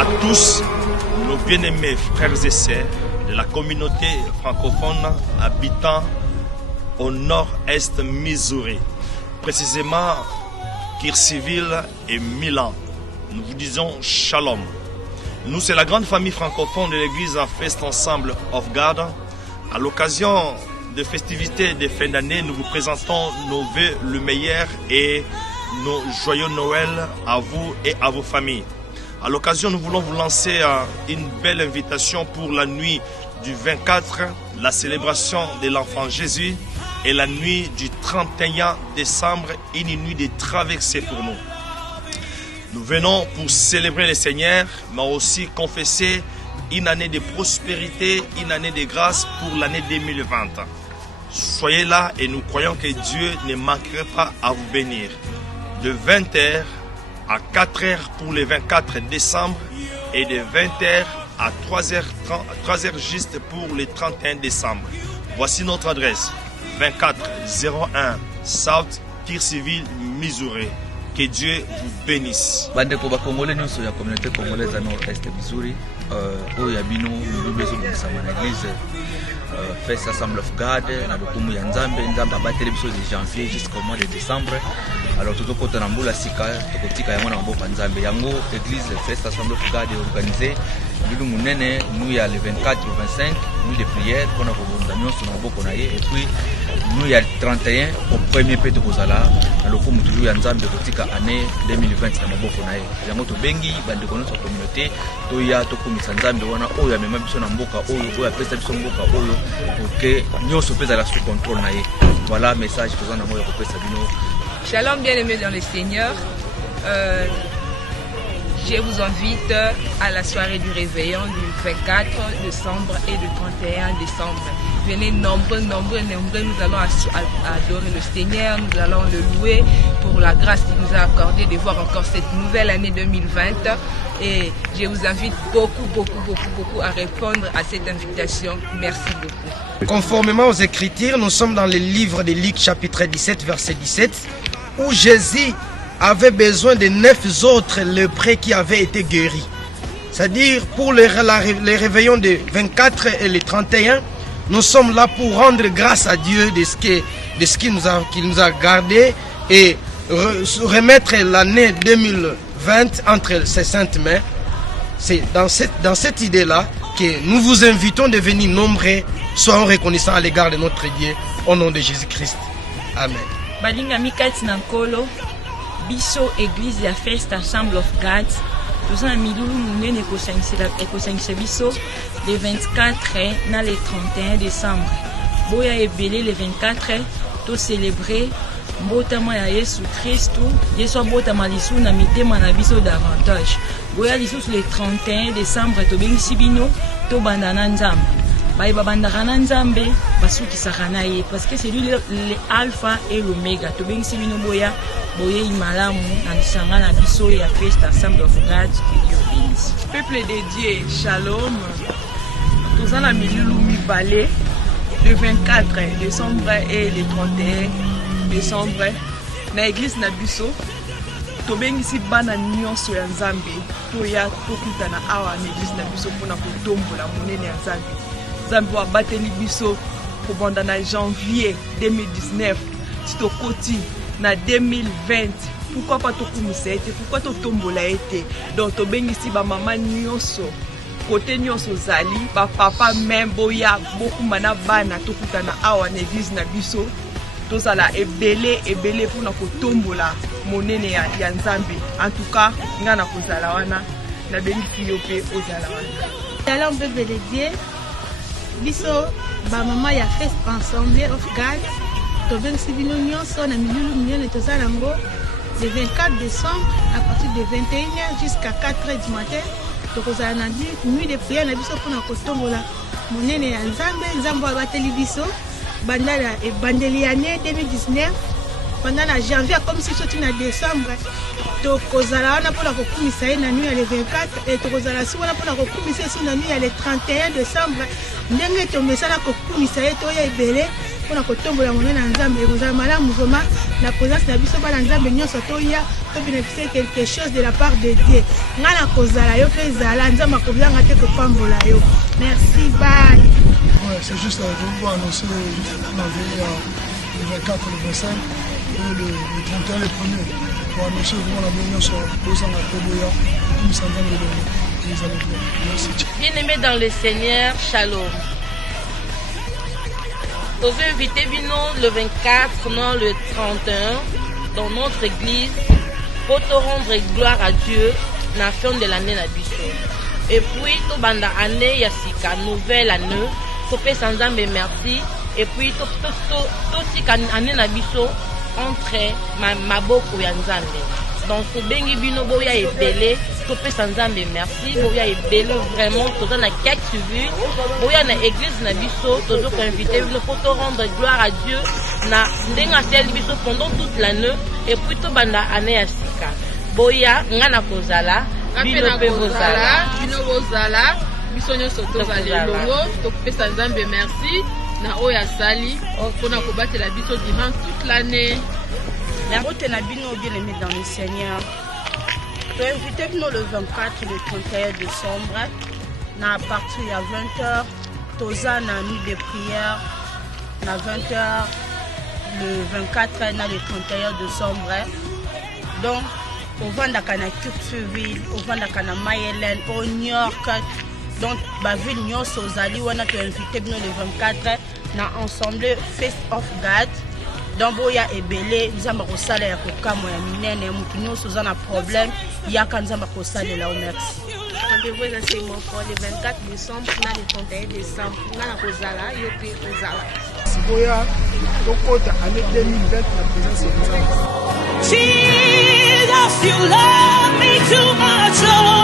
à tous nos bien-aimés frères et sœurs de la communauté francophone habitant au nord-est Missouri, précisément Kirksville et Milan. Nous vous disons Shalom. Nous, c'est la grande famille francophone de l'église First Ensemble of God. À l'occasion de festivités de fin d'année, nous vous présentons nos vœux le meilleur et nos joyeux Noël à vous et à vos familles. À l'occasion, nous voulons vous lancer une belle invitation pour la nuit du 24, la célébration de l'enfant Jésus, et la nuit du 31 décembre, une nuit de traversée pour nous. Nous venons pour célébrer le Seigneur, mais aussi confesser une année de prospérité, une année de grâce pour l'année 2020. Soyez là et nous croyons que Dieu ne manquerait pas à vous bénir. De 20h à 4h pour le 24 décembre et de 20h à 3h juste pour le 31 décembre. Voici notre adresse, 2401 South Kirksville, Missouri. Que Dieu vous bénisse. Bandeko ba Congolais nous sur la communauté congolaise à nord-est Missouri. Oyo yabino milubezo musama na église First Assembly of God na lokumu ya Nzambe abateli biso de janvier jusqu'au mois de décembre. Alors tout au na mbula sika tokotika yango na mboka Nzambe yango église First Assembly of God est organisée bilu munene nous ya le 24 25 nuit de prière pour na kobonza nyonso na mboka na ye et puis nous ya 31 au premier pe tokozala na lokumu tulu ya Nzambe kotika année 2020 na maboko na ye yango to bengi bandeko notre communauté to ya to komisa Nzambe wana oyo amema biso na mboka oyo apesa biso mboka oyo pour que nyonso pesa la sous contrôle na ye. Voilà message faisant na moyo ko pesa bino. Shalom bien-aimés dans le Seigneur. Je vous invite à la soirée du réveillon du 24 décembre et du 31 décembre. Venez nombreux, nous allons adorer le Seigneur, nous allons le louer pour la grâce qu'il nous a accordée de voir encore cette nouvelle année 2020. Et je vous invite beaucoup à répondre à cette invitation. Merci beaucoup. Conformément aux Écritures, nous sommes dans le livre de Luc chapitre 17, verset 17, où Jésus avait besoin de 9 autres lépreux qui avaient été guéris. C'est-à-dire pour les réveillons de 24 et le 31, nous sommes là pour rendre grâce à Dieu de ce qu'il nous a gardé et remettre l'année 2020 entre ses saintes mains. C'est dans cette idée-là que nous vous invitons de venir nombreux, soyons reconnaissants à l'égard de notre Dieu, au nom de Jésus-Christ. Amen. Biso église ya First Assembly of God tous en milulu munene ekosangisa biso le 24 na le 31 décembre boya ebele le 24 to célébrer mbotama ya Yesu Kristu Yesu mbotama lisu na mitema na biso davantage boya lisu le 31 décembre to bengisi bino to bandana Nzambe baye babandaka na Nzambe basukisaka na ye parce que c'est lui le alpha et l'oméga to bengisi bino boya imalamu na lisanga na biso ya First Assembly of God. Que Dieu bénisse. Peuple de Dieu, shalom. Tous en la milulu mibale le 24 décembre et le 31 décembre na église na biso to bengisi bana nyonso ya Nzambe to ya tokutana awa na église na biso pona kotombola monene ya Nzambe. Nzambe wa bateli biso kobanda na janvier 2019 titokoti na 2020. Pourquoi pas tokumisa ete, pourquoi totombola ete. Donc tobengisi ba mama nyonso côté nyonso zali ba papa même boya beaucoup mana bana tokutana awa na église na biso tozala ebele pona kotombola monene ya Nzambe. En tout cas ngana kozala wana na bengisi yo pe ozala wana. Shalom bébé de Dieu. Biso ba mama ya First Assembly of God tobengisi bino nyonso na milulu minene tozala nango le 24 décembre à partir de 21h jusqu'à 4h du matin tokozala na nuit de prière na biso pona kotombola monene ya Nzambe abateli biso bandala ebandeli ya année 2019 pendant la janvier comme si soti na décembre tokozala wana pona kokumisa ye na nuit ya le 24 et tokozala si wana pona kokumisa si na nuit ya le 31 décembre ndenge tomesana kokumisa ye toya ebele mpona kotombola monene na nzambe ekozala malamu vraiment na présence na biso bana nzambe nyonso toya tobénéficie quelque chose de la part de Dieu nga na kozala yo mpe ezala nzambe akozanga te kopambola yo. Merci, bye. Ouais, c'est juste de vous annoncer la veille le 24, le 25 et le 31, le 1er. Pour annoncer vraiment la bienvenue sur Bozanga Toboya, nous sommes dans les allez bien. Merci. Bien-aimés dans le Seigneur, shalom. Nous avons invité le 24, non le 31, dans notre église pour te rendre gloire à Dieu dans la fin de l'année na biso. Et puis, tout banda année yasika, nouvelle année, tout fait sans âme merci. Et puis, tout si année na biso entre maboko ya nzambe. Donc, ce bengi bino boya ebele, tout fait sans âme merci, boya ebele vraiment, tout dans la quête suivie, boya na église na biso, toujours invité pour te rendre gloire à Dieu, na ndenga sel biso pendant toute l'année, et puis tout banda année yasika. Boya ngana kozala. Bino bozala biso nyonso tozala elongo tokopesa nzambe merci na oyo asali mpona kobatela biso durant toute l'année. Bote na bino bien-aimés dans le Seigneur. To invité bino le 24 le 31 décembre na partir ya 20h toza na nuit de prière na 20h le 24 na le 31 décembre. Donc ovandaka na Cultureville, ovandaka na Mayelen, au New York, donc ba ville nyonso ozali wana to invité bino le 24 na ensemble Feast of God. Donc boya ebele nzamba kosala ya kokamo ya minene mutu nyonso oza na problème yaka nzamba kosalela o merci. Rendez-vous est assez bon pour le 24 décembre na le 31 décembre ngana kozala yo pe kozala. Siboya tokota année 2020 na présence ya nzambe. Jesus, you love me too much, Lord.